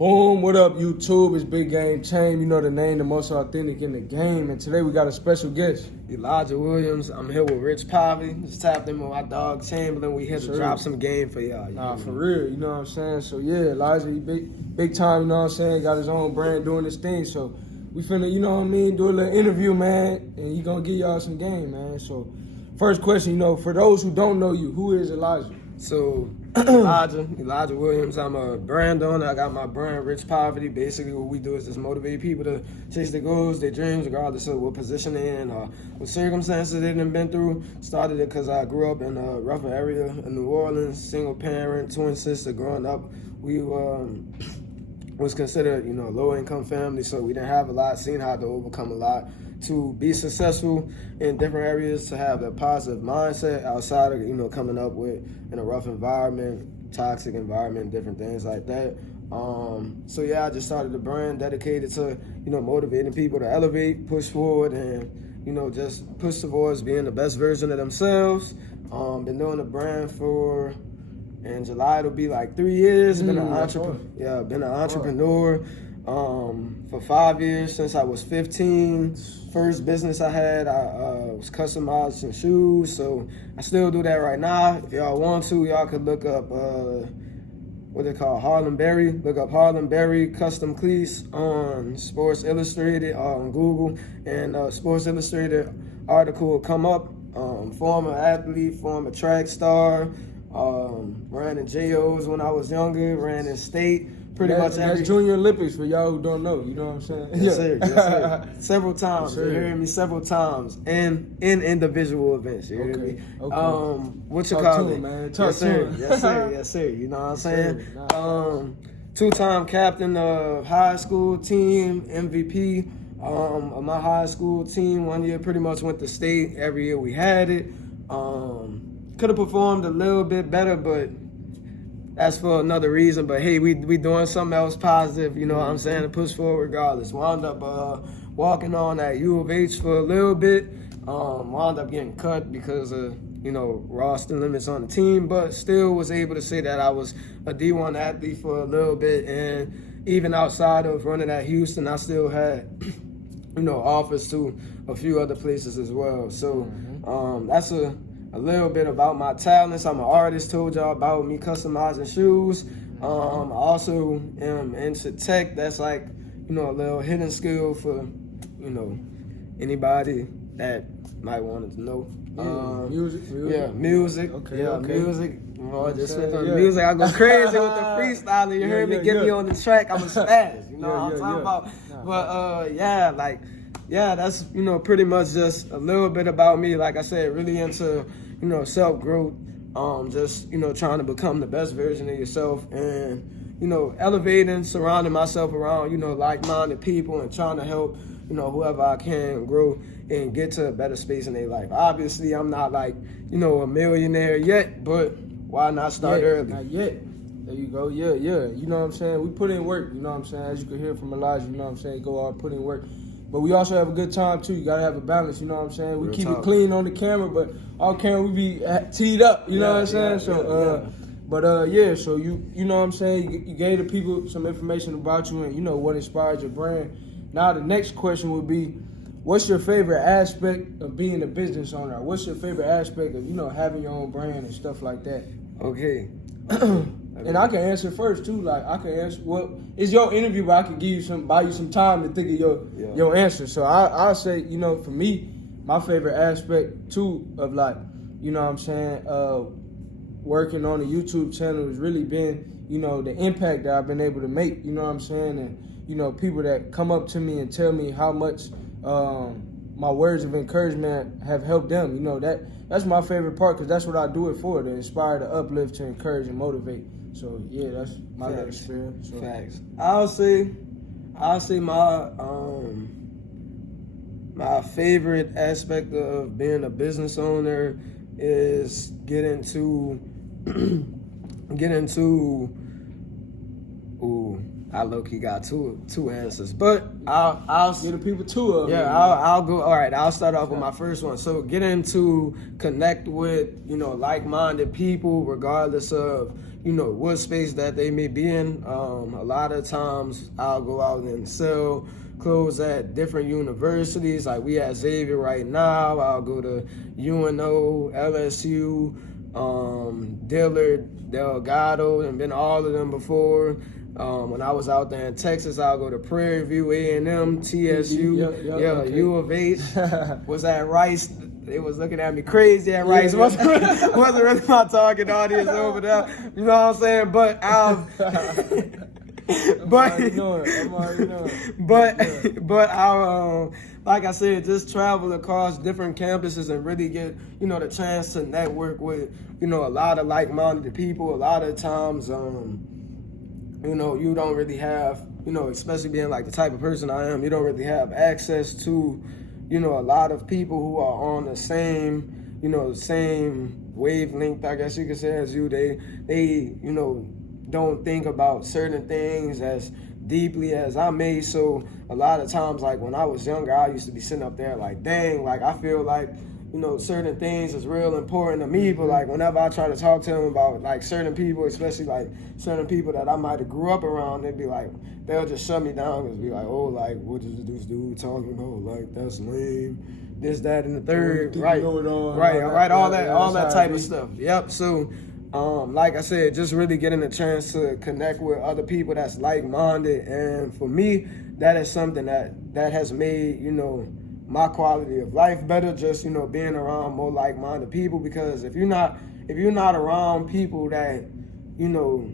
Boom, what up YouTube? It's BigGameCham, you know the name, the most authentic in the game. And today we got a special guest. Elijah Williams. I'm here with RichPoverty. Just tapped in with my dog Chamberlain. We here to drop some game for y'all. Nah, for real, you know what I'm saying? So yeah, Elijah, he big time, you know what I'm saying? Got his own brand doing this thing. So we finna, you know what I mean, do a little interview, man. And he gonna give y'all some game, man. So first question, you know, for those who don't know you, who is Elijah? So Elijah Williams. I'm a brand owner. I got my brand RichPoverty. Basically what we do is just motivate people to chase their goals, their dreams, regardless of what position they're in or what circumstances they've been through. Started it because I grew up in a rougher area in New Orleans, single parent, twin sister. Growing up, we was considered, you know, a low income family, so we didn't have a lot, seen how to overcome a lot, to be successful in different areas, to have a positive mindset outside of, you know, coming up with in a rough environment, toxic environment, different things like that. So yeah, I just started a brand dedicated to, you know, motivating people to elevate, push forward, and, you know, just push towards being the best version of themselves. Been doing the brand for, in July it'll be like 3 years. Been an entrepreneur for 5 years since I was 15. First business I had, I was customizing shoes, so I still do that right now. If y'all want to, y'all could look up what they call Harlem Berry. Look up Harlem Berry custom cleats on Sports Illustrated on Google, and Sports Illustrated article will come up. Former athlete, former track star. Ran in JOs when I was younger, ran in state. That's Junior Olympics for y'all who don't know, you know what I'm saying? Yes, sir. Yes, sir. Several times. Yes, you heard me several times. And in individual events. You hear me? Okay. What you Talk call to it? him, man. Talk yes, to sir. him. Yes, sir. Yes, sir. You know what I'm saying? Nah. Two-time captain of high school team, MVP of my high school team. 1 year pretty much went to state. Every year we had it. Could have performed a little bit better, but that's for another reason. But hey, we doing something else positive, you know what I'm saying, to push forward regardless. Wound up walking on at U of H for a little bit. Wound up getting cut because of, you know, roster limits on the team, but still was able to say that I was a D1 athlete for a little bit. And even outside of running at Houston, I still had, you know, offers to a few other places as well. So that's a little bit about my talents. I'm an artist, told y'all about me customizing shoes. I also am into tech. That's like, you know, a little hidden skill for, you know, anybody that might want to know. Music. Yeah, music. Okay. Music. Oh, just music. I go crazy with the freestyling. You heard me? Get me on the track. I'm a spaz. You know what I'm talking about? But yeah, that's, you know, pretty much just a little bit about me. Like I said, really into, you know, self-growth, just, you know, trying to become the best version of yourself and, you know, elevating, surrounding myself around, you know, like-minded people and trying to help, you know, whoever I can grow and get to a better space in their life. Obviously, I'm not like, you know, a millionaire yet, but why not start early? Not yet. There you go. Yeah. You know what I'm saying? We put in work, you know what I'm saying? As you can hear from Elijah, you know what I'm saying? Go out, put in work. But we also have a good time too. You gotta have a balance, you know what I'm saying? We keep it clean on the camera, but on camera we be teed up, you know what I'm saying? So you know what I'm saying? You gave the people some information about you and, you know, what inspired your brand. Now the next question would be, what's your favorite aspect of being a business owner? What's your favorite aspect of, you know, having your own brand and stuff like that? Okay. And I can answer first too. Like I can answer. Well, it's your interview, but I can buy you some time to think of your answer. So I'll say, you know, for me, my favorite aspect too of, like, you know what I'm saying, working on a YouTube channel has really been, you know, the impact that I've been able to make. You know what I'm saying, and, you know, people that come up to me and tell me how much my words of encouragement have helped them. You know, that's my favorite part, because that's what I do it for, to inspire, to uplift, to encourage, and motivate. So yeah, that's my little experience. So. Facts. I'll say my my favorite aspect of being a business owner is getting to I low-key got two answers, but I'll give the people two of them. Yeah, I'll go. All right, I'll start off with my first one. So getting to connect with, you know, like-minded people, regardless of, you know, what space that they may be in. A lot of times I'll go out and sell clothes at different universities. Like we at Xavier right now. I'll go to UNO, LSU, Dillard, Delgado, and been all of them before. When I was out there in Texas, I'll go to Prairie View, A&M, TSU, okay. U of H. Was at Rice. They was looking at me crazy at Rice. Wasn't really my target audience over there. You know what I'm saying? But I'll like I said, just travel across different campuses and really get, you know, the chance to network with, you know, a lot of like-minded people. A lot of times, you know, you don't really have, you know, especially being like the type of person I am, you don't really have access to, you know, a lot of people who are on the same, you know, same wavelength, I guess you could say, as you. They, you know, don't think about certain things as deeply as I may. So a lot of times, like when I was younger, I used to be sitting up there like, dang, like I feel like, you know, certain things is real important to me, but like whenever I try to talk to them about like certain people, especially like certain people that I might have grew up around, they'd be like, they'll just shut me down and be like, oh, like what is this dude talking about? Like that's lame, this, that, and the third, right, all that type of stuff. Yep. So, like I said, just really getting a chance to connect with other people that's like-minded, and for me, that is something that has made, you know, my quality of life better, just, you know, being around more like-minded people. Because if you're not around people that, you know,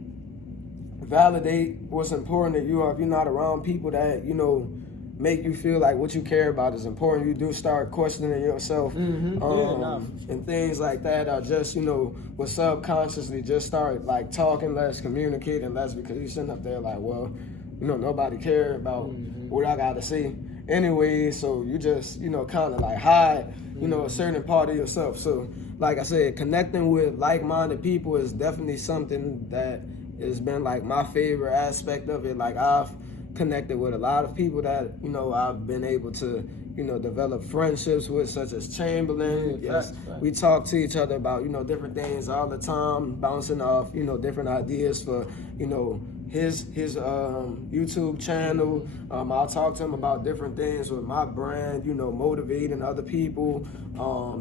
validate what's important to you, or if you're not around people that, you know, make you feel like what you care about is important, you do start questioning yourself, and things like that are just, you know, will subconsciously just start like talking less, communicating less, because you're sitting up there like, well, you know, nobody cares about what I got to say anyway, so you just, you know, kind of like hide, you know, a certain part of yourself. So like I said, connecting with like-minded people is definitely something that has been like my favorite aspect of it. Like I've connected with a lot of people that, you know, I've been able to, you know, develop friendships with, such as Chamberlain. Yes, we talk to each other about, you know, different things all the time, bouncing off, you know, different ideas for, you know, his YouTube channel. I'll talk to him about different things with my brand, you know, motivating other people,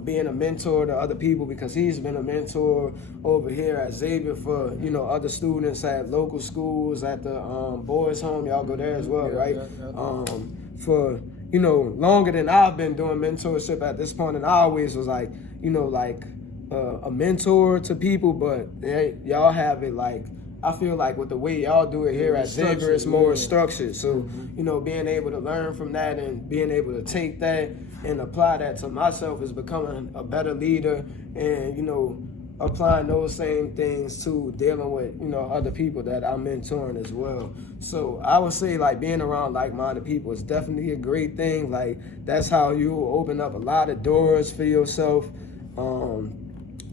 being a mentor to other people, because he's been a mentor over here at Xavier for, you know, other students at local schools, at the boys' home. Y'all go there as well, right? For, you know, longer than I've been doing mentorship at this point, and I always was like, you know, like a mentor to people, but y'all have it like, I feel like with the way y'all do it here at Xavier, it's more structured. So, you know, being able to learn from that and being able to take that and apply that to myself is becoming a better leader, and, you know, applying those same things to dealing with, you know, other people that I'm mentoring as well. So I would say like being around like-minded people is definitely a great thing. Like that's how you open up a lot of doors for yourself,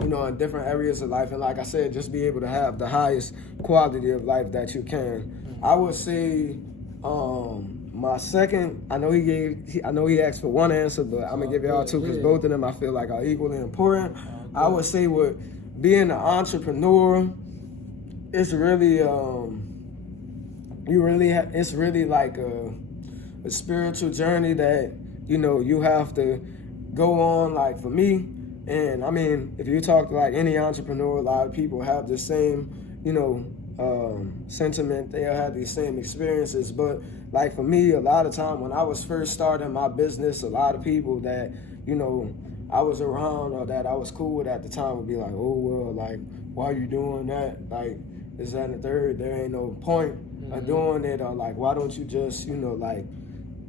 you know, in different areas of life. And like I said, just be able to have the highest quality of life that you can. I would say my second, I know he asked for one answer, but I'm gonna give y'all two, because both of them I feel like are equally important. I would say with being an entrepreneur, it's really it's really like a spiritual journey that, you know, you have to go on. Like for me, and I mean, if you talk to like any entrepreneur, a lot of people have the same, you know, sentiment. They'll have these same experiences. But like for me, a lot of time when I was first starting my business, a lot of people that, you know, I was around or that I was cool with at the time would be like, oh, well, like, why are you doing that? Like, this, that, and the third, there ain't no point of doing it. Or like, why don't you just, you know, like,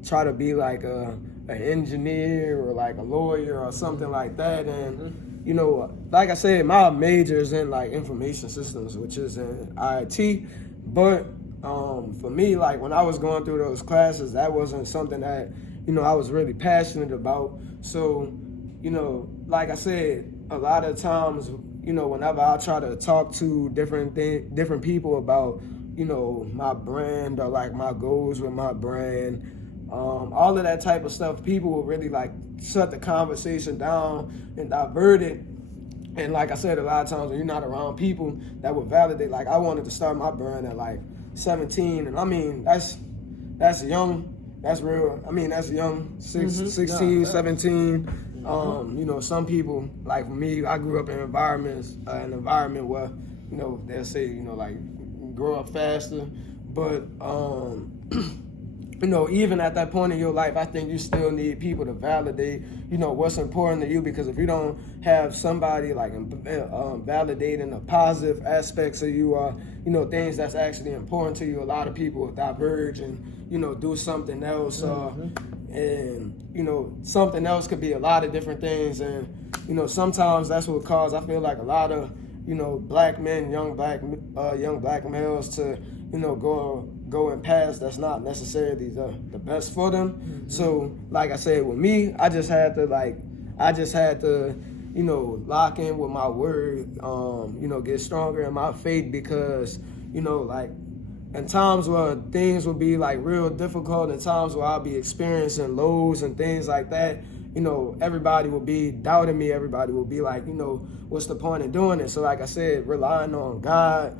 try to be like an engineer or like a lawyer or something like that. And, you know, like I said, my major is in like information systems, which is in IT. But for me, like when I was going through those classes, that wasn't something that, you know, I was really passionate about. So, you know, like I said, a lot of times, you know, whenever I try to talk to different people about you know, my brand or like my goals with my brand, all of that type of stuff, people will really like shut the conversation down and divert it. And like I said, a lot of times when you're not around people that would validate, like I wanted to start my brand at like 17, and I mean, that's young. That's real. I mean, that's young, 16, 17. You know, some people, like for me, I grew up in an environment where, you know, they'll say, you know, like, grow up faster. But, you know, even at that point in your life, I think you still need people to validate, you know, what's important to you. Because if you don't have somebody like validating the positive aspects of you, you know, things that's actually important to you, a lot of people will diverge and, you know, do something else. And, you know, something else could be a lot of different things. And, you know, sometimes that's what causes, I feel like, a lot of, you know, black men, young black males to, you know, go and pass that's not necessarily the best for them. So, like I said, with me, I just had to, you know, lock in with my word, you know, get stronger in my faith, because, you know, like, in times where things will be like real difficult, in times where I'll be experiencing lows and things like that, you know, everybody will be doubting me. Everybody will be like, you know, what's the point in doing it? So like I said, relying on God,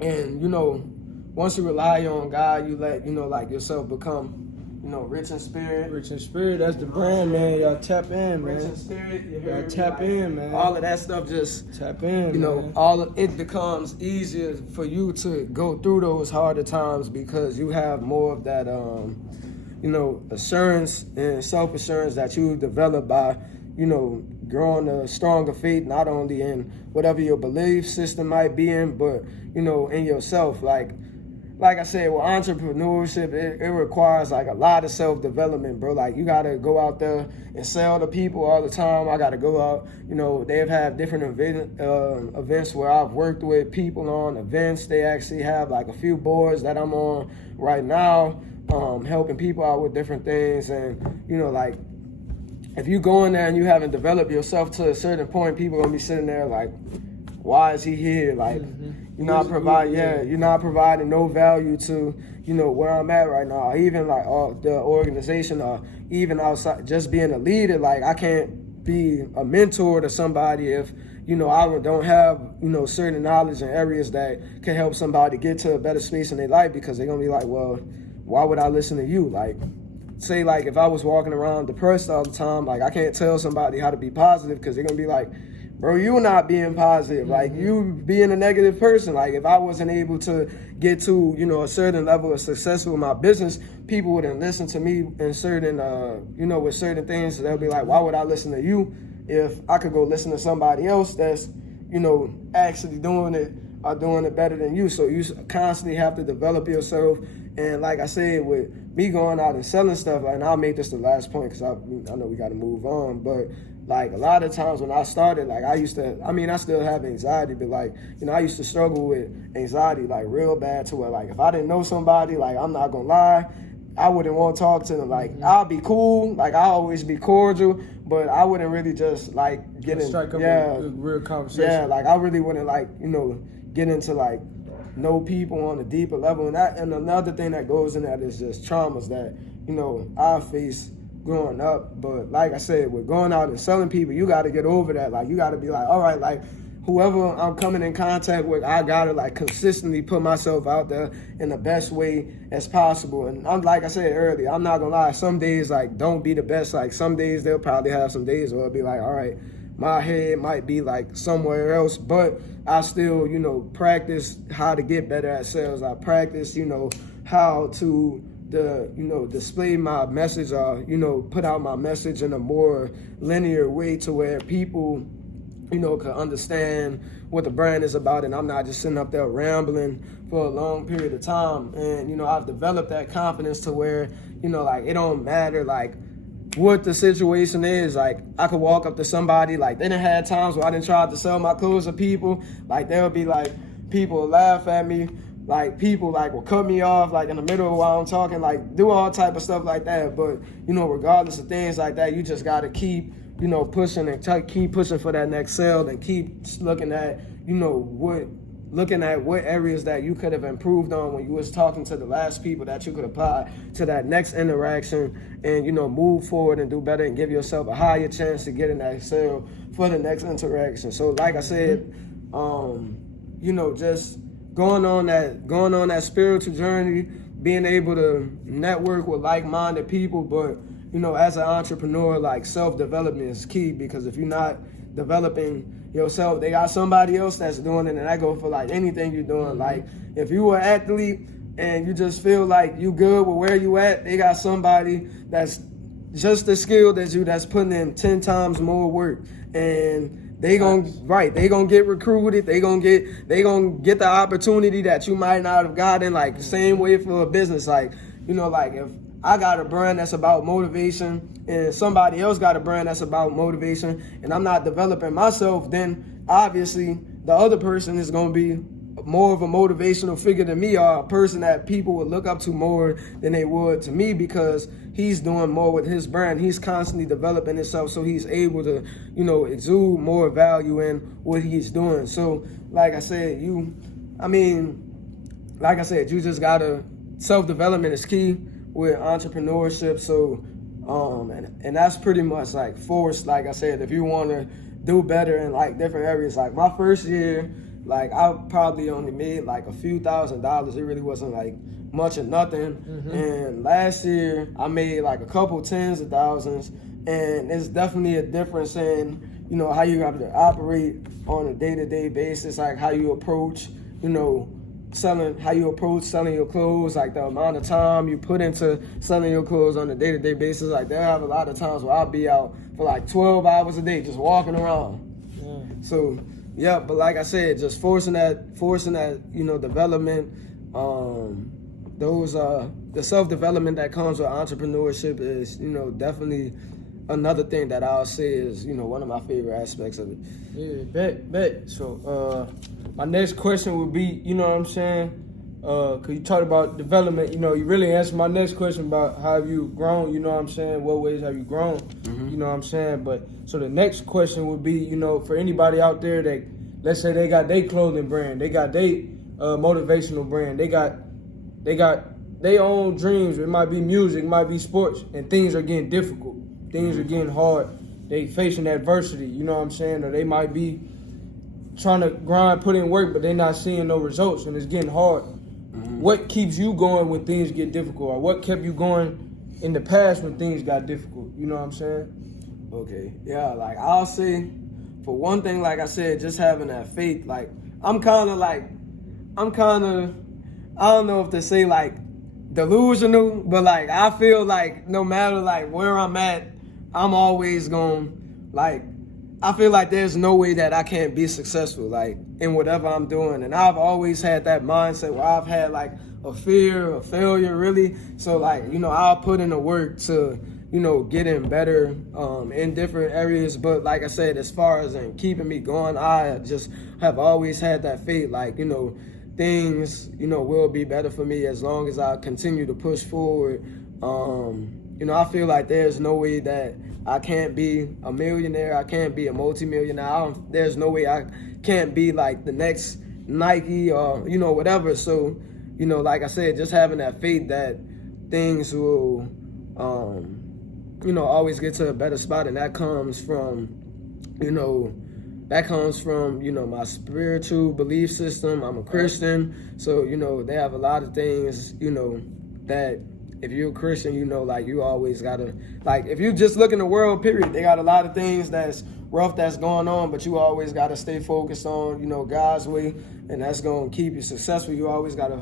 and, you know, once you rely on God, you let, you know, like yourself become, you know, rich in spirit. Rich in spirit, that's the brand, man. Y'all tap in, man. Rich in spirit, y'all tap in, man. All of that stuff just tap in, you know, man. It becomes easier for you to go through those harder times because you have more of that, you know, assurance and self-assurance that you develop by, you know, growing a stronger faith, not only in whatever your belief system might be in, but, you know, in yourself. Like I said, with entrepreneurship, it requires like a lot of self-development, bro. Like you gotta go out there and sell to people all the time. I gotta go out, you know, they've had different events where I've worked with people on events. They actually have like a few boards that I'm on right now, helping people out with different things. And, you know, like if you go in there and you haven't developed yourself to a certain point, people are gonna be sitting there like, why is he here? Like, you're not providing no value to, you know, where I'm at right now. Even like the organization, or even outside, just being a leader. Like, I can't be a mentor to somebody if, you know, I don't have, you know, certain knowledge in areas that can help somebody get to a better space in their life, because they're gonna be like, well, why would I listen to you? Like, say like if I was walking around depressed all the time, like I can't tell somebody how to be positive, because they're gonna be like, bro, you not being positive. Like, you being a negative person. Like, if I wasn't able to get to, you know, a certain level of success with my business, people wouldn't listen to me in certain, you know, with certain things. They'll be like, why would I listen to you if I could go listen to somebody else that's, you know, actually doing it better than you? So you constantly have to develop yourself. And like I said, with me going out and selling stuff, and I'll make this the last point because I know we got to move on, but like a lot of times when I started, like I still have anxiety, but like, you know, I used to struggle with anxiety like real bad, to where like if I didn't know somebody, like I'm not gonna lie, I wouldn't want to talk to them. Like I'll be cool, like I'll always be cordial, but I wouldn't really just like get in, strike up a real conversation. Yeah, like I really wouldn't like, you know, get into like know people on a deeper level. And another thing that goes in that is just traumas that, you know, I face growing up. But like I said, with going out and selling people, you got to get over that. Like, you got to be like, all right, like whoever I'm coming in contact with, I got to like consistently put myself out there in the best way as possible. And I'm, like I said earlier, I'm not gonna lie, some days like don't be the best. Like some days they'll probably have some days where it'll be like, all right, my head might be like somewhere else, but I still, you know, practice how to get better at sales. I practice, you know, how to display my message, or, you know, put out my message in a more linear way to where people, you know, can understand what the brand is about, and I'm not just sitting up there rambling for a long period of time. And, you know, I've developed that confidence to where, you know, like it don't matter like what the situation is. Like I could walk up to somebody, like they done had times where I done tried to sell my clothes to people, like they'll be like, people laugh at me, like people like will cut me off like in the middle of while I'm talking, like do all type of stuff like that. But, you know, regardless of things like that, you just gotta keep, you know, pushing and keep pushing for that next sale, and keep looking at, you know, what looking at what areas that you could have improved on when you was talking to the last people that you could apply to that next interaction and, move forward and do better and give yourself a higher chance to get in that sale for the next interaction. So like I said, just going on that spiritual journey, being able to network with like-minded people, but as an entrepreneur, like self-development is key, because if you're not developing yourself, they got somebody else that's doing it, and that go for like anything you're doing. Like if you were an athlete and you just feel like you good with where you at, they got somebody that's just as skilled as you that's putting in 10 times more work, and they gonna get recruited. They gonna get the opportunity that you might not have gotten. Like same way for a business. Like like if I got a brand that's about motivation and somebody else got a brand that's about motivation, and I'm not developing myself, then obviously the other person is gonna be more of a motivational figure than me, or a person that people would look up to more than they would to me, because he's doing more with his brand. He's constantly developing himself, so he's able to, exude more value in what he's doing. So, like I said, you just gotta, self-development is key with entrepreneurship. So, and that's pretty much like forced. Like I said, if you want to do better in like different areas, like my first year, like I probably only made like a few $1,000s. It really wasn't like much or nothing. And last year I made like a couple tens of thousands, and it's definitely a difference in how you have to operate on a day-to-day basis, like how you approach selling your clothes, like the amount of time you put into selling your clothes on a day-to-day basis. Like there have a lot of times where I'll be out for like 12 hours a day just walking around. So yeah, but like I said, just forcing that development, the self-development that comes with entrepreneurship is, definitely another thing that I'll say is, one of my favorite aspects of it. Yeah, bet. So, my next question would be, cause you talked about development, you really answered my next question about how have you grown, what ways have you grown, but so the next question would be, for anybody out there that, let's say they got their clothing brand, they got their motivational brand, they got their own dreams. It might be music, it might be sports, and things are getting difficult. Things are getting hard. They facing adversity, or they might be trying to grind, put in work, but they're not seeing no results, and it's getting hard. What keeps you going when things get difficult, or what kept you going in the past when things got difficult? You know what I'm saying? Okay, yeah, like I'll say, for one thing, like I said, just having that faith. Like I don't know if to say like delusional, but like I feel like no matter like where I'm at, I'm always going, like, I feel like there's no way that I can't be successful, like, in whatever I'm doing. And I've always had that mindset where I've had, like, a fear of failure, really. So, like, I'll put in the work to, getting better in different areas. But, like I said, as far as in keeping me going, I just have always had that faith, like, things, will be better for me as long as I continue to push forward. I feel like there's no way that I can't be a millionaire. I can't be a multimillionaire. There's no way I can't be like the next Nike or, whatever. So, like I said, just having that faith that things will, always get to a better spot. And that comes from, my spiritual belief system. I'm a Christian. So, they have a lot of things, that if you're a Christian, you always gotta, like, if you just look in the world, period, they got a lot of things that's rough that's going on, but you always gotta stay focused on, God's way, and that's gonna keep you successful. You always gotta,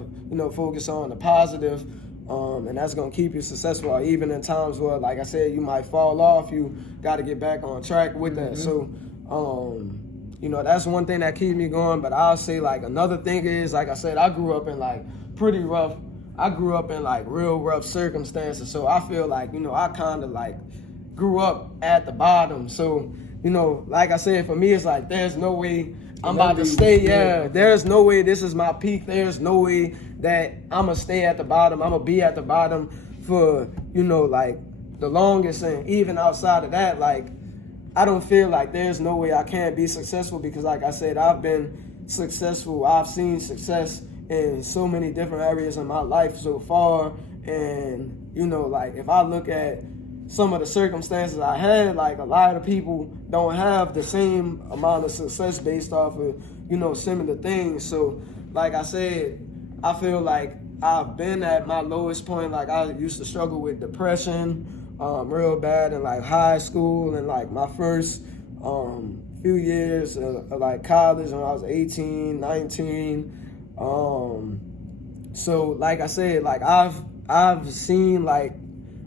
focus on the positive, and that's gonna keep you successful. Or even in times where, like I said, you might fall off, you gotta get back on track with that. So, that's one thing that keeps me going. But I'll say, like, another thing is, like I said, I grew up in real rough circumstances. So I feel like, I kind of like grew up at the bottom. So, like I said, for me, it's like, there's no way I'm about to stay. Yeah, there's no way this is my peak. There's no way that I'm going to stay at the bottom. I'm going to be at the bottom for, like the longest. And even outside of that, like, I don't feel like there's no way I can't be successful, because like I said, I've been successful. I've seen success in so many different areas of my life so far. And, you know, like if I look at some of the circumstances I had, like a lot of people don't have the same amount of success based off of, you know, similar things. So like I said, I feel like I've been at my lowest point. Like I used to struggle with depression real bad in like high school and like my first few years of like college when I was 18, 19. So like I said, like I've seen like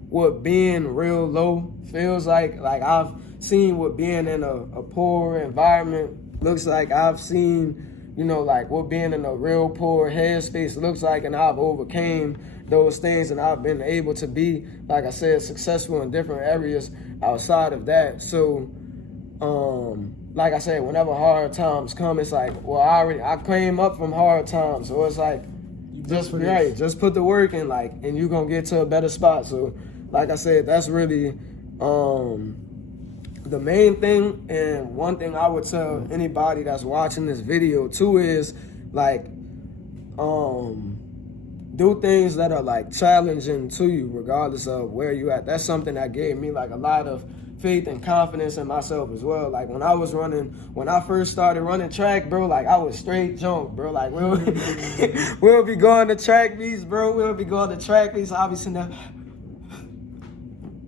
what being real low feels like. Like I've seen what being in a poor environment looks like. I've seen, you know, like what being in a real poor headspace looks like, and I've overcame those things, and I've been able to be, like I said, successful in different areas outside of that. So, like I said, whenever hard times come, it's like, well, I came up from hard times, so it's like, just put the work in, like, and you're gonna get to a better spot. So, like I said, that's really the main thing. And one thing I would tell anybody that's watching this video too is like, do things that are like challenging to you regardless of where you at. That's something that gave me like a lot of faith and confidence in myself as well. Like when I first started running track, bro, like I was straight junk, bro. Like we'll be going to track meets, bro. We'll be going to track meets. I'll be sitting there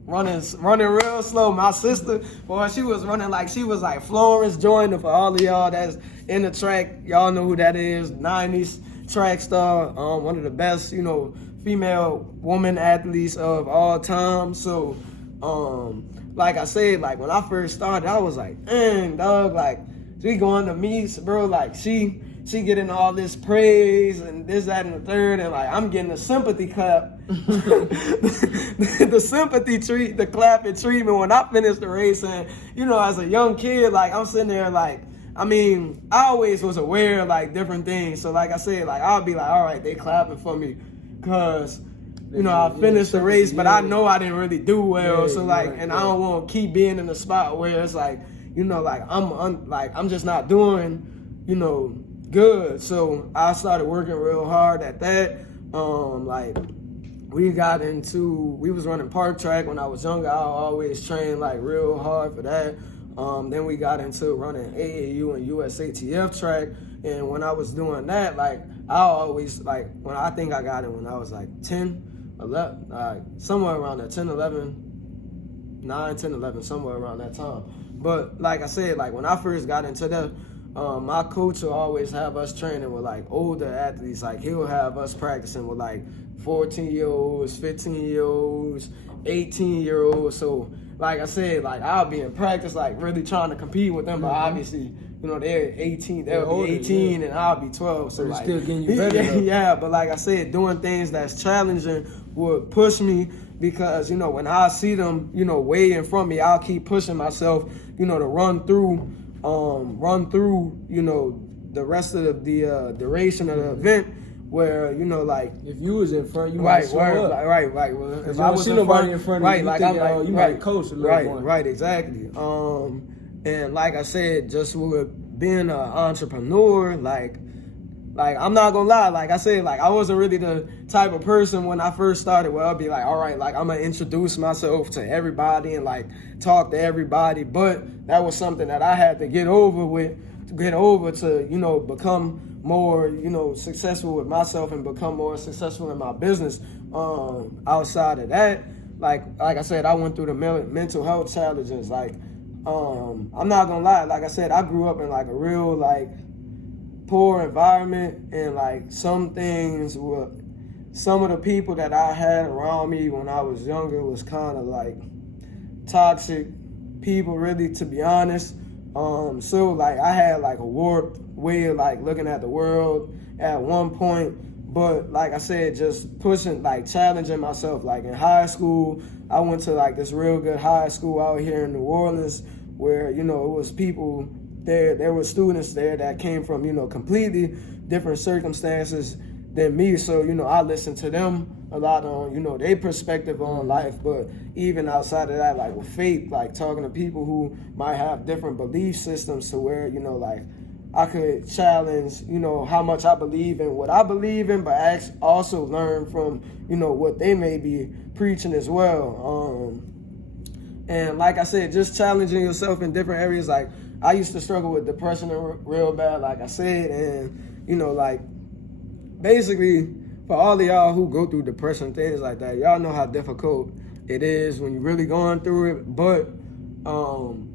running real slow. My sister, boy, she was running like she was like Florence Joyner. For all of y'all that's in the track, y'all know who that is. 90s track star, one of the best, you know, female woman athletes of all time. So, like I said, like when I first started, I was like, dang, dog, like she going to meets, bro, like she getting all this praise and this, that, and the third, and like I'm getting a sympathy clap, the sympathy treat, the clap and treatment when I finished the race. And you know, as a young kid, like I'm sitting there like, I mean, I always was aware of like different things. So like I said, like I'll be like, all right, they clapping for me because, you know, I finished the race, but I know I didn't really do well. So like, and I don't want to keep being in a spot where it's like, you know, like I'm just not doing, you know, good. So I started working real hard at that. Like we was running park track when I was younger. I always trained like real hard for that. Then we got into running AAU and USATF track. And when I was doing that, like, I always, like, when I think I got it when I was like 10, 11, somewhere around that, 10, 11, 9, 10, 11, somewhere around that time. But like I said, like, when I first got into that, my coach will always have us training with, like, older athletes. Like, he'll have us practicing with, like, 14-year-olds, 15-year-olds, 18-year-olds. So, like I said, like I'll be in practice, like really trying to compete with them, but obviously, you know, they're 18, they'll be 18, and I'll be 12. So like, still getting you better. Yeah, but like I said, doing things that's challenging would push me because, you know, when I see them, you know, way in front of me, I'll keep pushing myself, you know, to run through, you know, the rest of the duration of the event. Where, you know, like if you was in front, you might slow up. Right. Well, if I was see nobody in front of you, like I'm like, you might coach a little more. Right, exactly. And like I said, just with being an entrepreneur, like I'm not gonna lie, like I said, like I wasn't really the type of person when I first started where I'd be like, all right, like I'm gonna introduce myself to everybody and like talk to everybody. But that was something that I had to get over to, you know, become more, you know, successful with myself and become more successful in my business. Outside of that, like I said, I went through the mental health challenges. Like, I'm not gonna lie, like I said, I grew up in like a real like poor environment, and like some of the people that I had around me when I was younger was kind of like toxic people, really, to be honest. So like I had like a warped way of like looking at the world at one point, but like I said, just pushing, like challenging myself. Like in high school, I went to like this real good high school out here in New Orleans where, you know, it was people there were students there that came from, you know, completely different circumstances than me. So, you know, I listened to them a lot on, you know, their perspective on life. But even outside of that, like with faith, like talking to people who might have different belief systems to where, you know, like I could challenge, you know, how much I believe in what I believe in, but also learn from, you know, what they may be preaching as well. And like I said, just challenging yourself in different areas. Like, I used to struggle with depression real bad, like I said, and, you know, like, basically, for all of y'all who go through depression, things like that, y'all know how difficult it is when you're really going through it. But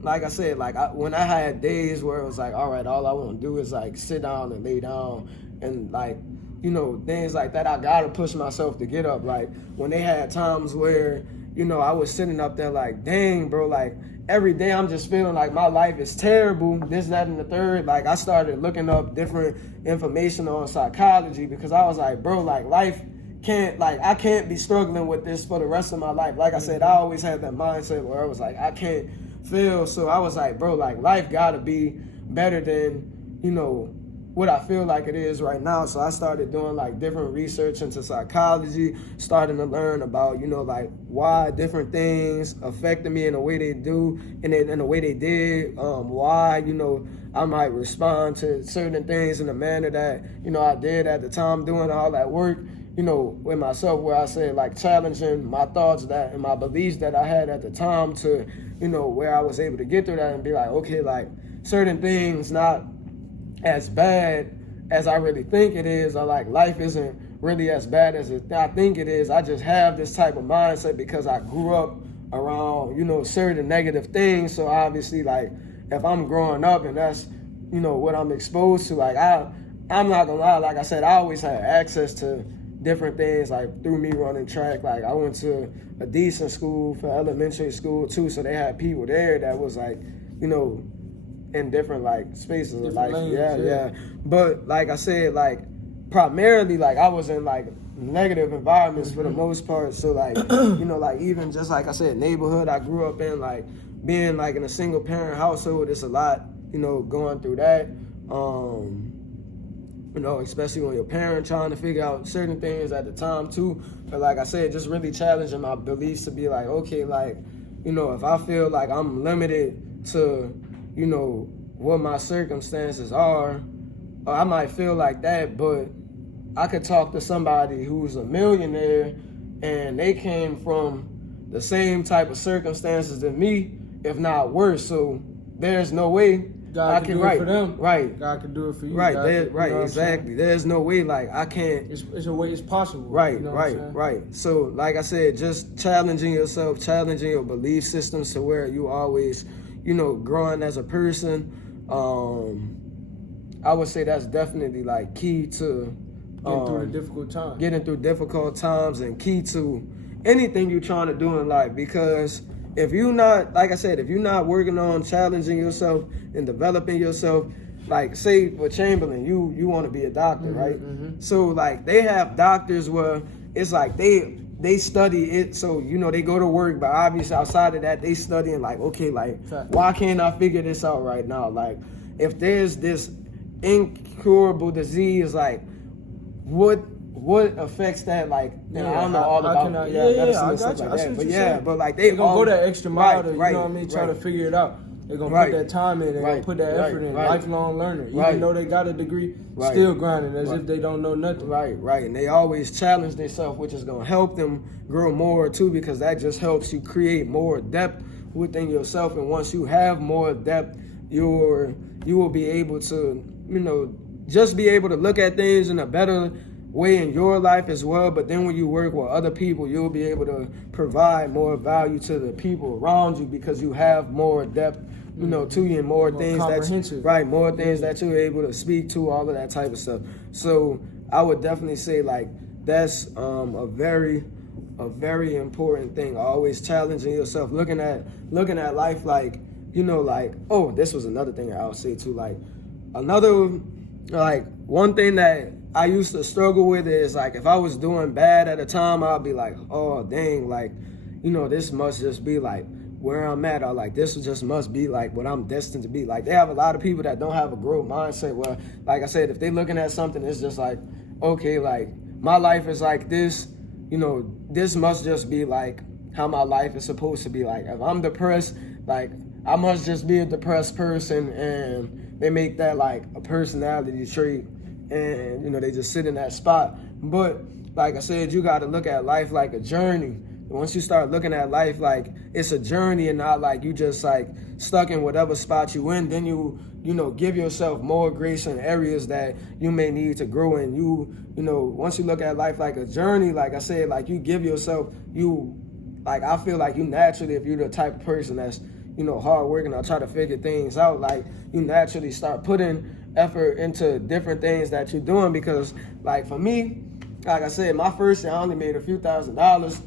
like I said, like when I had days where it was like, all right, all I want to do is like sit down and lay down and like, you know, things like that, I gotta push myself to get up. Like when they had times where, you know, I was sitting up there like, dang, bro, like every day I'm just feeling like my life is terrible, this, that, and the third. Like I started looking up different information on psychology because I was like, bro, like life can't, like I can't be struggling with this for the rest of my life. Like I said, I always had that mindset where I was like, I can't feel. So I was like, bro, like life gotta be better than, you know, what I feel like it is right now. So I started doing like different research into psychology, starting to learn about, you know, like why different things affected me in the way they do, and in the way they did, why, you know, I might respond to certain things in a manner that, you know, I did at the time doing all that work, you know, with myself, where I said like challenging my thoughts that and my beliefs that I had at the time to, you know, where I was able to get through that and be like, okay, like certain things not as bad as I really think it is, or like life isn't really as bad as I think it is. I just have this type of mindset because I grew up around, you know, certain negative things. So obviously, like if I'm growing up and that's, you know, what I'm exposed to, like I'm not gonna lie, like I said, I always had access to different things, like through me running track. Like I went to a decent school for elementary school too, so they had people there that was like, you know, in different like spaces of life. Yeah. But like I said, like primarily like I was in like negative environments for the most part. So like, you know, like even just like I said, neighborhood I grew up in, like being like in a single parent household, it's a lot, you know, going through that. You know, especially when your parent trying to figure out certain things at the time too. But like I said, just really challenging my beliefs to be like, okay, like, you know, if I feel like I'm limited to, you know, what my circumstances are, or I might feel like that, but I could talk to somebody who's a millionaire and they came from the same type of circumstances than me, if not worse. So there's no way God can do it for them. Right. God can do it for you. Right. You know Exactly. There's no way like I can't. It's a way it's possible. Right. You know Right. So like I said, just challenging yourself, challenging your belief systems to where you always, you know, growing as a person. I would say that's definitely like key to getting through the difficult times. Getting through difficult times, and key to anything you're trying to do in life. Because if you're not, like I said, if you're not working on challenging yourself and developing yourself, like say with Chamberlain, you want to be a doctor, right? So like they have doctors where it's like they study it, so you know they go to work, but obviously outside of that they studying like, okay, like why can't I figure this out right now? Like if there's this incurable disease, like what affects that? Like, you know, I don't know all about medicine and stuff like that, but but like they're gonna go that extra mile to, you know what I mean, try to figure it out. They're gonna put that time in, they're gonna put that effort in, lifelong learner. Even though they got a degree, still grinding as if they don't know nothing. Right. And they always challenge themselves, which is gonna help them grow more too, because that just helps you create more depth within yourself. And once you have more depth, you will be able to, you know, just be able to look at things in a better way in your life as well. But then when you work with other people, you'll be able to provide more value to the people around you because you have more depth, you know, to you, and more things more things that you're able to speak to, all of that type of stuff. So I would definitely say like that's a very important thing. Always challenging yourself, looking at life like, you know, like, oh, this was another thing I would say too. Like one thing that I used to struggle with is like if I was doing bad at a time, I'd be like, oh dang, like, you know, this must just be like where I'm at, or like this just must be like what I'm destined to be. Like they have a lot of people that don't have a growth mindset where, like I said, if they're looking at something, it's just like, okay, like my life is like this, you know, this must just be like how my life is supposed to be. Like if I'm depressed, like I must just be a depressed person, and they make that like a personality trait, and you know, they just sit in that spot. But like I said, you got to look at life like a journey. Once you start looking at life like it's a journey and not like you just like stuck in whatever spot you in, then you know, give yourself more grace in areas that you may need to grow in. You know, once you look at life like a journey, like I said, like you give yourself, like I feel like you naturally, if you're the type of person that's, you know, hardworking or try to figure things out, like you naturally start putting effort into different things that you're doing. Because like for me, like I said, my first year I only made a few $1,000s.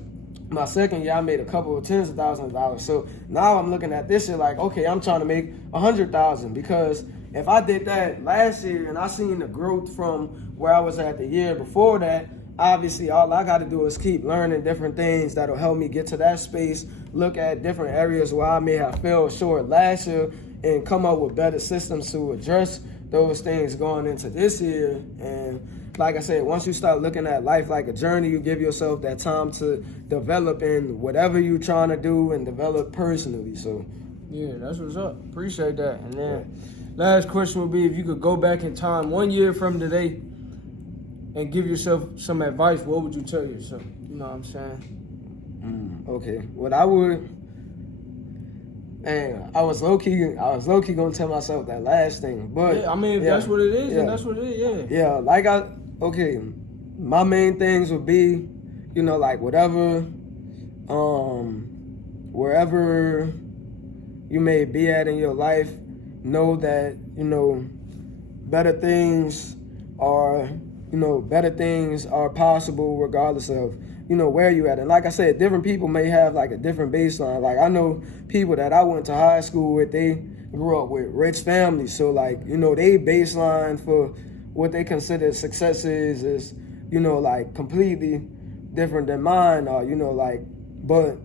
My second year I made a couple of tens of thousands of dollars. So now I'm looking at this year like, okay, I'm trying to make 100,000, because if I did that last year and I seen the growth from where I was at the year before that, obviously all I got to do is keep learning different things that'll help me get to that space, look at different areas where I may have fell short last year and come up with better systems to address those things going into this year. And like I said, once you start looking at life like a journey, you give yourself that time to develop in whatever you're trying to do and develop personally. So yeah, that's what's up. Appreciate that. And then last question would be, if you could go back in time 1 year from today and give yourself some advice, what would you tell yourself? You know what I'm saying? Okay. What I would, and I was low key gonna tell myself that last thing, but yeah, I mean, if that's what it is, then that's what it is. Yeah, like my main things would be, you know, like whatever, wherever you may be at in your life, know that, you know, better things are possible regardless of, you know, where you at. And like I said, different people may have like a different baseline. Like I know people that I went to high school with, they grew up with rich families. So like, you know, they baseline for what they consider success is, you know, like completely different than mine, or, you know, like, but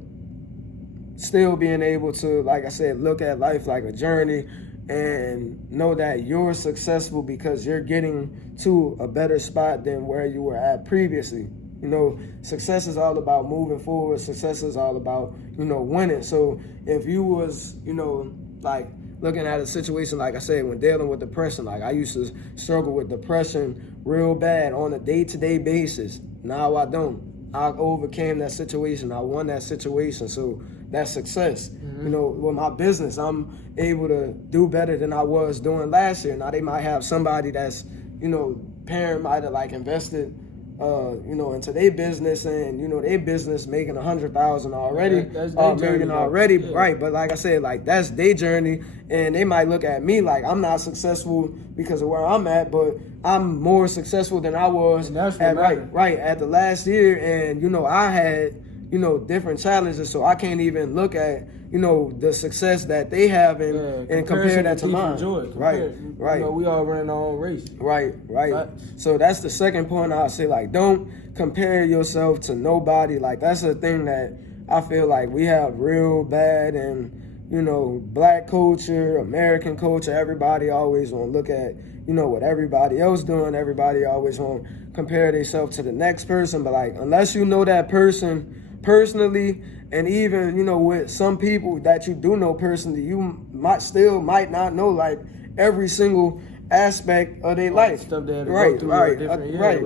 still being able to, like I said, look at life like a journey and know that you're successful because you're getting to a better spot than where you were at previously. You know, success is all about moving forward. Success is all about, you know, winning. So if you was, you know, like looking at a situation, like I said, when dealing with depression, like I used to struggle with depression real bad on a day-to-day basis. Now I don't. I overcame that situation. I won that situation. So that's success. You know, with my business, I'm able to do better than I was doing last year. Now they might have somebody that's, you know, parent might have like invested, you know, into their business, and, you know, their business making 100,000 already, million already, yeah. Right? But like I said, like that's their journey, and they might look at me like I'm not successful because of where I'm at, but I'm more successful than I was at the last year, and you know, I had, you know, different challenges, so I can't even look at, you know, the success that they have and compare that to mine. Right. You know, we all run our own race. Right. So that's the second point I'll say, like, don't compare yourself to nobody. Like, that's a thing that I feel like we have real bad, and, you know, black culture, American culture, everybody always want to look at, you know, what everybody else doing. Everybody always want to compare themselves to the next person. But, like, unless you know that person personally, and even, you know, with some people that you do know personally, you might not know like every single aspect of their life. Stuff they had to go through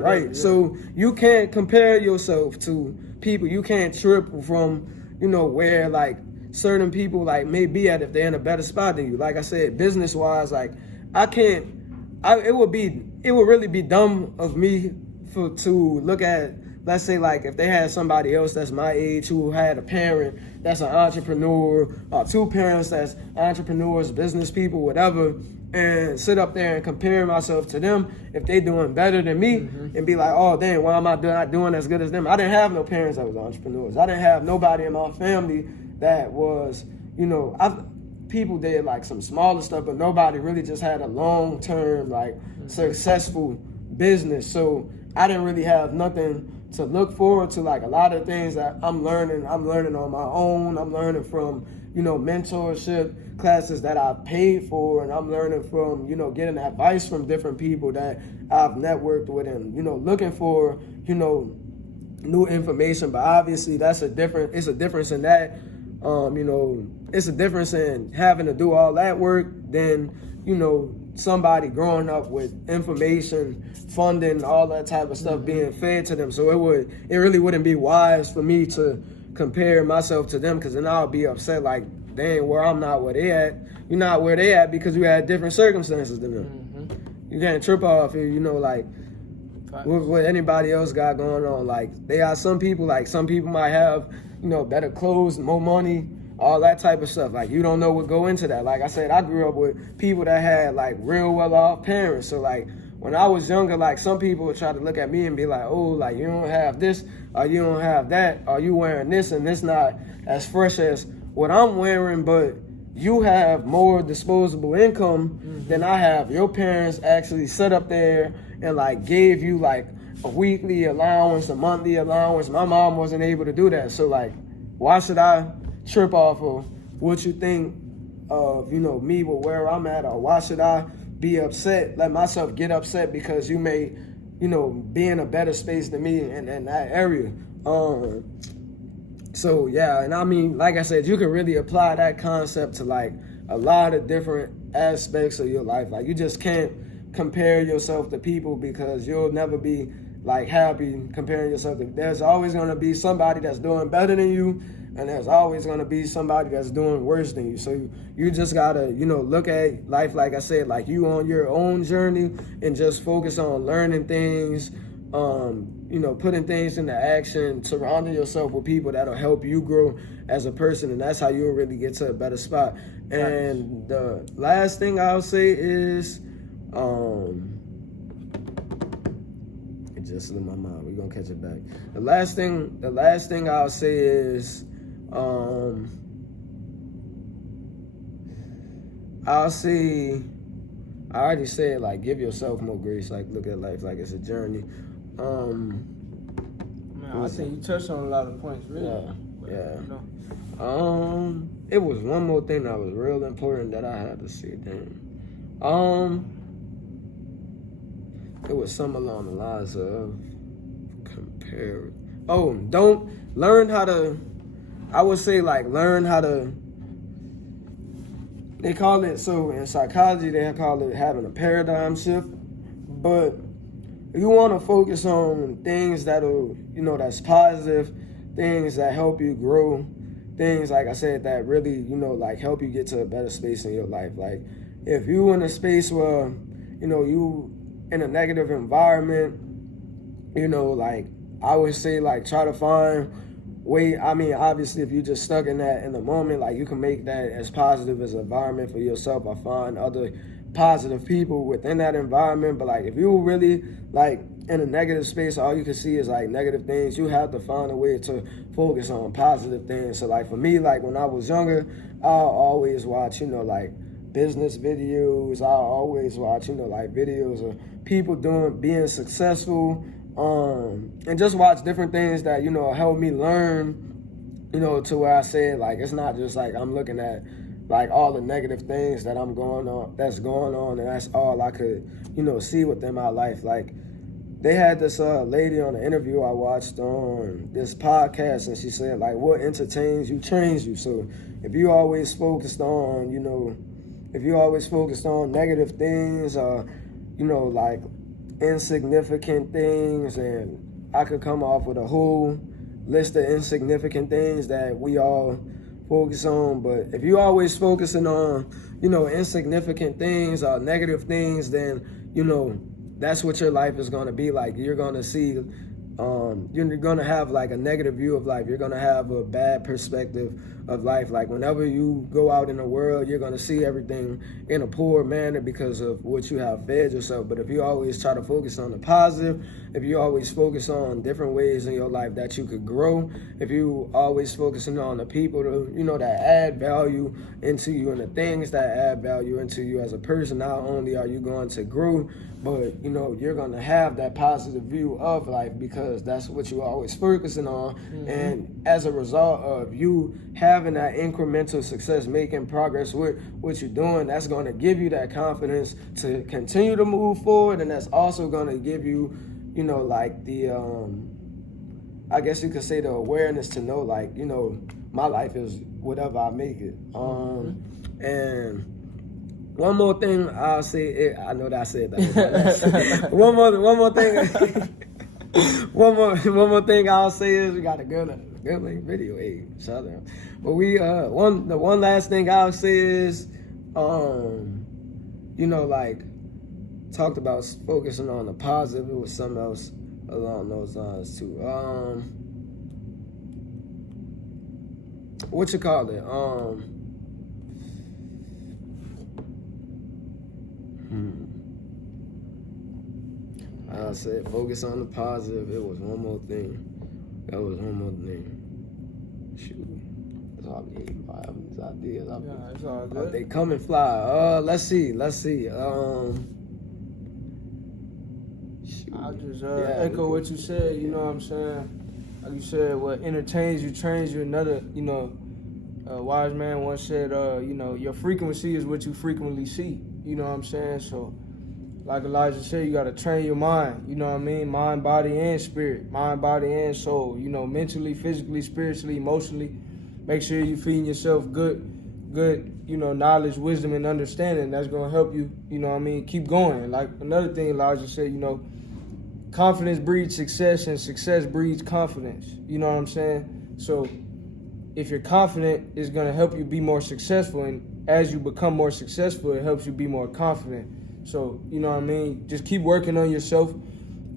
right. So you can't compare yourself to people. You can't trip from, you know, where like certain people like may be at if they're in a better spot than you. Like I said, business wise, like it would really be dumb of me to look at, let's say, like, if they had somebody else that's my age who had a parent that's an entrepreneur, or two parents that's entrepreneurs, business people, whatever, and sit up there and compare myself to them if they doing better than me, and be like, oh, dang, why am I not doing as good as them? I didn't have no parents that was entrepreneurs. I didn't have nobody in my family that was, you know, people did, like, some smaller stuff, but nobody really just had a long-term, like, successful business. So I didn't really have nothing to look forward to. Like, a lot of things that I'm learning on my own. I'm learning from, you know, mentorship classes that I paid for, and I'm learning from, you know, getting advice from different people that I've networked with, and, you know, looking for, you know, new information. But obviously it's a difference in that, you know, it's a difference in having to do all that work than, you know, somebody growing up with information, funding, all that type of stuff being fed to them. So it really wouldn't be wise for me to compare myself to them, because then I'll be upset like, dang, where I'm not where they at. You're not where they at because you had different circumstances than them. You can't trip off it, like what anybody else got going on. Like they got some people might have, better clothes, more money, all that type of stuff. Like you don't know what go into that. Like I said, I grew up with people that had like real well-off parents. So like when I was younger, like some people would try to look at me and be like, oh, like you don't have this, or you don't have that, or you wearing this and this not as fresh as what I'm wearing, but you have more disposable income than I have. Your parents actually sat up there and like gave you like a weekly allowance, a monthly allowance. My mom wasn't able to do that. So like, why should I trip off of what you think of, me with where I'm at? Or why should I be upset, let myself get upset because you may, be in a better space than me in that area? So yeah, and I mean, like I said, you can really apply that concept to like a lot of different aspects of your life. Like you just can't compare yourself to people, because you'll never be like happy comparing yourself to. There's always going to be somebody that's doing better than you, and there's always going to be somebody that's doing worse than you. So you just gotta, look at life, like I said, like you on your own journey, and just focus on learning things, putting things into action, surrounding yourself with people that'll help you grow as a person, and that's how you'll really get to a better spot. And the last thing I'll say is, it just slipped my mind. We're gonna catch it back. The last thing I'll say is, I already said, like, give yourself more grace. Like, look at life like it's a journey. I think you touched on a lot of points, really. Yeah. It was one more thing that was real important that I had to say. It was something along the lines of compare. Oh, learn how to. They call it, so in psychology, they call it having a paradigm shift. But you want to focus on things that'll, that's positive, things that help you grow, things, like I said, that really, like help you get to a better space in your life. Like if you in a space where, you in a negative environment, like I would say, like try to find obviously, if you're just stuck in that in the moment, like you can make that as positive as an environment for yourself, or find other positive people within that environment. But like if you really like in a negative space, all you can see is like negative things, you have to find a way to focus on positive things. So like for me, like when I was younger, I'll always watch, like business videos. I'll always watch, like videos of people being successful. And just watch different things that, help me learn, to where I said, like, it's not just like I'm looking at like all the negative things that's going on, and that's all I could, see within my life. Like they had this lady on the interview I watched on this podcast, and she said, like, what entertains you trains you. So if you always focused on, negative things, like insignificant things, and I could come off with a whole list of insignificant things that we all focus on. But if you always focusing on, insignificant things or negative things, then, that's what your life is going to be like. You're going to see, you're going to have like a negative view of life. You're going to have a bad perspective of life. Like whenever you go out in the world, you're going to see everything in a poor manner because of what you have fed yourself. But if you always try to focus on the positive, if you always focus on different ways in your life that you could grow, if you always focusing on the people that add value into you and the things that add value into you as a person, not only are you going to grow, but you're going to have that positive view of life, because that's what you're always focusing on. And as a result of you having that incremental success, making progress with what you're doing, that's going to give you that confidence to continue to move forward. And that's also going to give you, like the, I guess you could say, the awareness to know, like, my life is whatever I make it. And One more thing I'll say. I know that I said that. one more thing. one more thing I'll say is we got a good video. Hey, shout out. But the one last thing I'll say is, like talked about focusing on the positive. It was something else along those lines too. What you call it? I said focus on the positive. It was one more thing. That was one more thing. Shoot. That's all I need. I have these ideas. Yeah, it's all good. They come and fly. Let's see. I'll just echo what you said, you know what I'm saying? Like you said, what entertains you, trains you. Another, wise man once said, your frequency is what you frequently see. You know what I'm saying? So, like Elijah said, you got to train your mind. You know what I mean? Mind, body, and spirit. Mind, body, and soul. Mentally, physically, spiritually, emotionally. Make sure you're feeding yourself good, knowledge, wisdom, and understanding. That's going to help you, keep going. Like another thing Elijah said, confidence breeds success, and success breeds confidence. You know what I'm saying? So if you're confident, it's going to help you be more successful. And as you become more successful, it helps you be more confident. So, just keep working on yourself.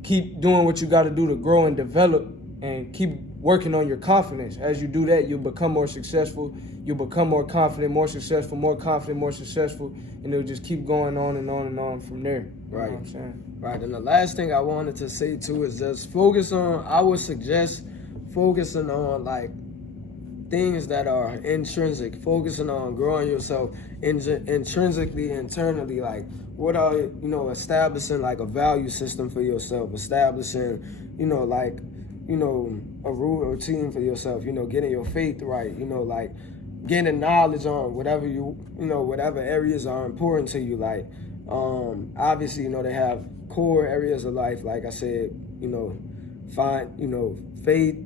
Keep doing what you got to do to grow and develop, and keep working on your confidence. As you do that, you'll become more successful. You'll become more confident, more successful, more confident, more successful. And it'll just keep going on and on and on from there. Right. You know what I'm saying? Right. And the last thing I wanted to say too is just I would suggest focusing on like things that are intrinsic, focusing on growing yourself intrinsically, internally, like what are, establishing like a value system for yourself, establishing, a routine for yourself, getting your faith right, like getting knowledge on whatever whatever areas are important to you. Like, obviously, they have core areas of life, like I said, faith,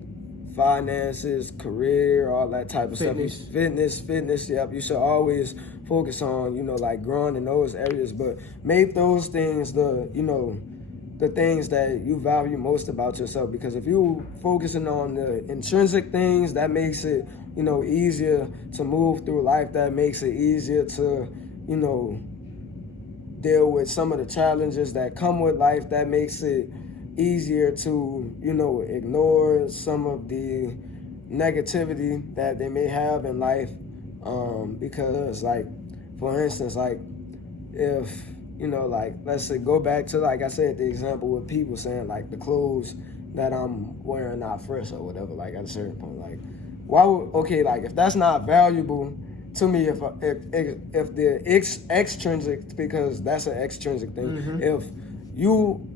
finances, career, all that type of stuff. Fitness, yep. You should always focus on, like growing in those areas, but make those things the things that you value most about yourself. Because if you focusing on the intrinsic things, that makes it, easier to move through life. That makes it easier to, deal with some of the challenges that come with life. That makes it easier to, ignore some of the negativity that they may have in life. Because like, for instance, like if, let's say go back to, like I said, the example with people saying like the clothes that I'm wearing not fresh or whatever, like at a certain point, like why would, like if that's not valuable to me, if the extrinsic, because that's an extrinsic thing, mm-hmm. If you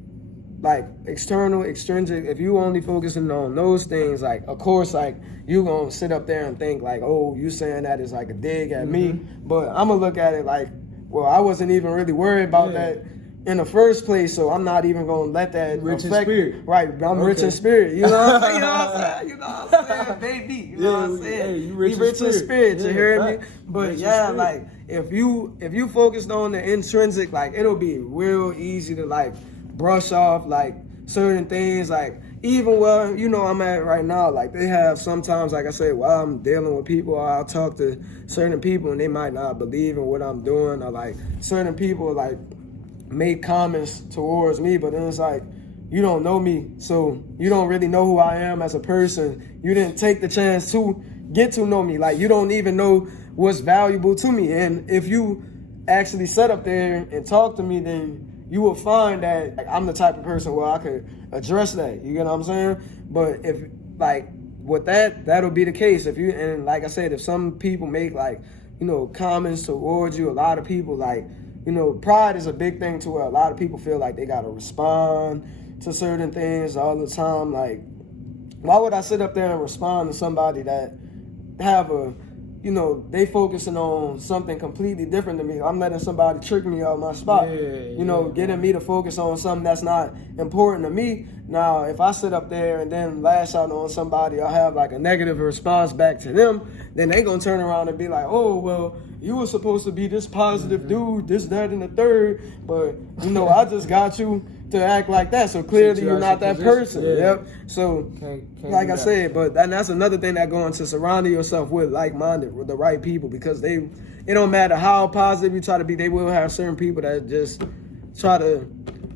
like external, extrinsic, if you only focusing on those things, like of course, like you gonna sit up there and think like, oh, you saying that is like a dig at me, but I'm gonna look at it like, well, I wasn't even really worried about that in the first place, so I'm not even gonna let that rich affect in spirit. Right, I'm rich in spirit. You know what I'm saying? Baby. You know what I'm saying? Hey, you rich in spirit. You hear right. me? But like if you focused on the intrinsic, like it'll be real easy to like brush off like certain things, like even where I'm at right now, like they have sometimes, like I say, while I'm dealing with people, I'll talk to certain people and they might not believe in what I'm doing, or like certain people like make comments towards me, but then it's like, you don't know me, so you don't really know who I am as a person. You didn't take the chance to get to know me. Like you don't even know what's valuable to me. And if you actually sit up there and talk to me, then you will find that like, I'm the type of person where I could address that. You get what I'm saying? But if like with that'll be the case. If you, and like I said, if some people make like, comments towards you, a lot of people like, pride is a big thing to where a lot of people feel like they gotta respond to certain things all the time. Like, why would I sit up there and respond to somebody that have a, you know, they focusing on something completely different to me. I'm letting somebody trick me out my spot. You know, getting me to focus on something that's not important to me. Now, if I sit up there and then lash out on somebody or have like a negative response back to them, then they gonna turn around and be like, oh, well, you were supposed to be this positive dude, this, that, and the third, but, you know, I just got you to act like that, so clearly you're not that person. Yep. So, can't like I said, but that's another thing that going to surrounding yourself with like-minded, with the right people, because it don't matter how positive you try to be, they will have certain people that just try to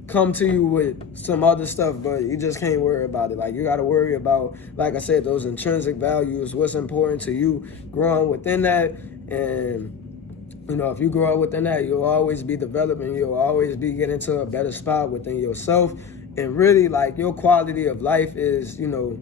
come to you with some other stuff, but you just can't worry about it. Like, you got to worry about, like I said, those intrinsic values, what's important to you, growing within that. And you know, if you grow up within that, you'll always be developing. You'll always be getting to a better spot within yourself. And really, like, your quality of life is, you know,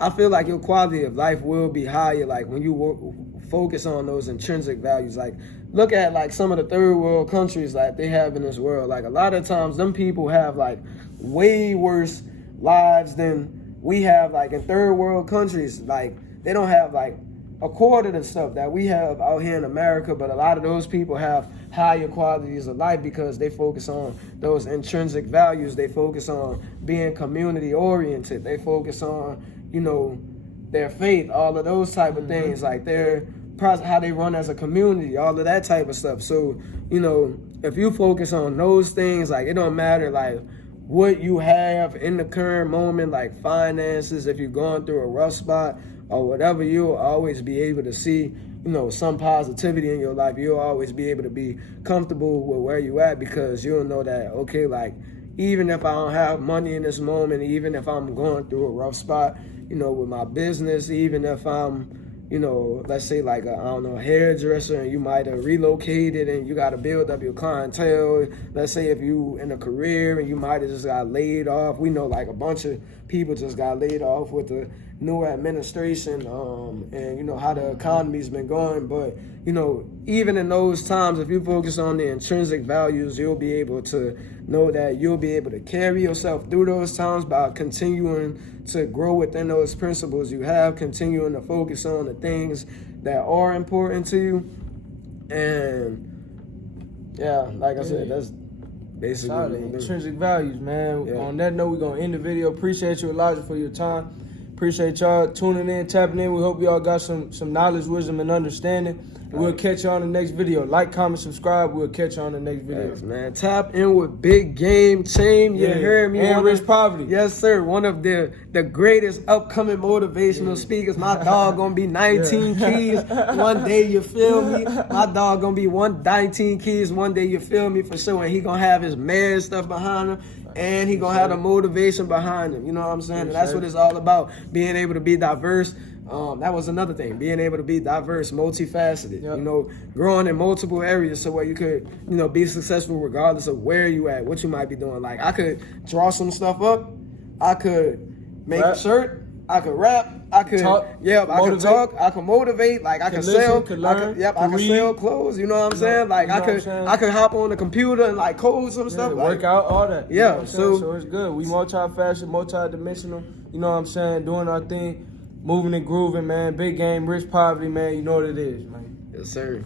I feel like your quality of life will be higher, like, when you focus on those intrinsic values. Like, look at, like, some of the third world countries like they have in this world. Like, a lot of times, them people have, like, way worse lives than we have, like, in third world countries. Like, they don't have, like, a quarter of the stuff that we have out here in America, but a lot of those people have higher qualities of life because they focus on those intrinsic values. They focus on being community oriented. They focus on, you know, their faith, all of those type of things, like how they run as a community, all of that type of stuff. So, you know, if you focus on those things, like, it don't matter, like, what you have in the current moment, like finances, if you're going through a rough spot, or whatever, you'll always be able to see, you know, some positivity in your life. You'll always be able to be comfortable with where you at, because you'll know that, okay, like, even if I don't have money in this moment, even if I'm going through a rough spot, you know, with my business, even if I'm, you know, let's say like a hairdresser, and you might have relocated and you got to build up your clientele. Let's say if you in a career and you might have just got laid off. We know like a bunch of people just got laid off with the new administration, and you know how the economy's been going. But you know, even in those times, if you focus on the intrinsic values, you'll be able to know that you'll be able to carry yourself through those times by continuing to grow within those principles you have, continuing to focus on the things that are important to you. And yeah, like I said, that's basically solid intrinsic values, man. Yeah. On that note, we're gonna end the video. Appreciate you, Elijah, for your time. Appreciate y'all tuning in, tapping in. We hope y'all got some knowledge, wisdom, and understanding. We'll catch you on the next video. Like, comment, subscribe. We'll catch you on the next video. Thanks, man. Tap in with BigGameCham. You heard me. And RichPoverty. Yes, sir. One of the greatest upcoming motivational speakers. My dog gonna be 19 keys one day. You feel me? My dog gonna be 19 keys one day. You feel me, for sure. And he gonna have his mad stuff behind him. And he gonna have the motivation behind him. You know what I'm saying? And that's what it's all about. Being able to be diverse. That was another thing, being able to be diverse, multifaceted, you know, growing in multiple areas so where you could, you know, be successful regardless of where you at, what you might be doing. Like, I could draw some stuff up, I could make a shirt, I could rap, I could talk, I could talk, I could motivate, like I could sell, I could sell clothes, you know what I'm saying? Like, I could hop on the computer and like code some stuff, work out, all that. Yeah, you know so it's good. We multifaceted, multidimensional, you know what I'm saying, doing our thing. Moving and grooving, man. Big game, rich poverty, man. You know what it is, man. Yes, sir.